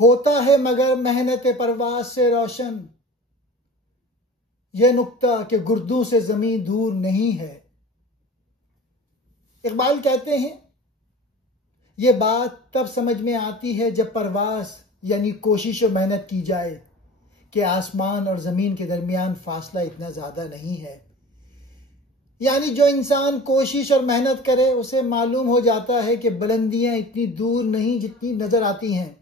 ہوتا ہے مگر محنت پرواز سے روشن، یہ نکتہ کہ گردوں سے زمین دور نہیں ہے۔ اقبال کہتے ہیں یہ بات تب سمجھ میں آتی ہے جب پرواز یعنی کوشش و محنت کی جائے کہ آسمان اور زمین کے درمیان فاصلہ اتنا زیادہ نہیں ہے۔ یعنی جو انسان کوشش اور محنت کرے اسے معلوم ہو جاتا ہے کہ بلندیاں اتنی دور نہیں جتنی نظر آتی ہیں۔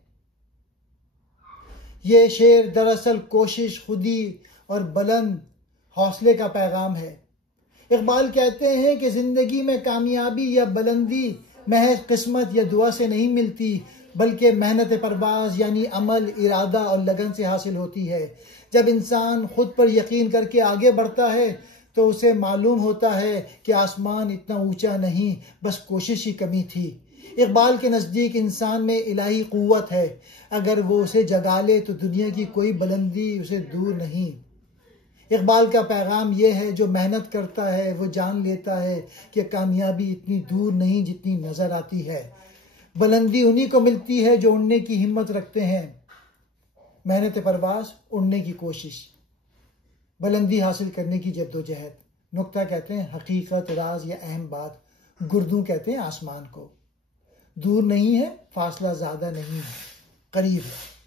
یہ شعر دراصل کوشش، خودی اور بلند حوصلے کا پیغام ہے۔ اقبال کہتے ہیں کہ زندگی میں کامیابی یا بلندی محض قسمت یا دعا سے نہیں ملتی، بلکہ محنت پرواز یعنی عمل، ارادہ اور لگن سے حاصل ہوتی ہے۔ جب انسان خود پر یقین کر کے آگے بڑھتا ہے تو اسے معلوم ہوتا ہے کہ آسمان اتنا اونچا نہیں، بس کوشش کی کمی تھی۔ اقبال کے نزدیک انسان میں الہی قوت ہے، اگر وہ اسے جگا لے تو دنیا کی کوئی بلندی اسے دور نہیں۔ اقبال کا پیغام یہ ہے جو محنت کرتا ہے وہ جان لیتا ہے کہ کامیابی اتنی دور نہیں جتنی نظر آتی ہے۔ بلندی انہی کو ملتی ہے جو اڑنے کی ہمت رکھتے ہیں۔ محنت پرواز، اڑنے کی کوشش، بلندی حاصل کرنے کی جدوجہد۔ نکتہ کہتے ہیں حقیقت، راز یا اہم بات، گردوں کہتے ہیں آسمان کو۔ دور نہیں ہے، فاصلہ زیادہ نہیں ہے، قریب ہے۔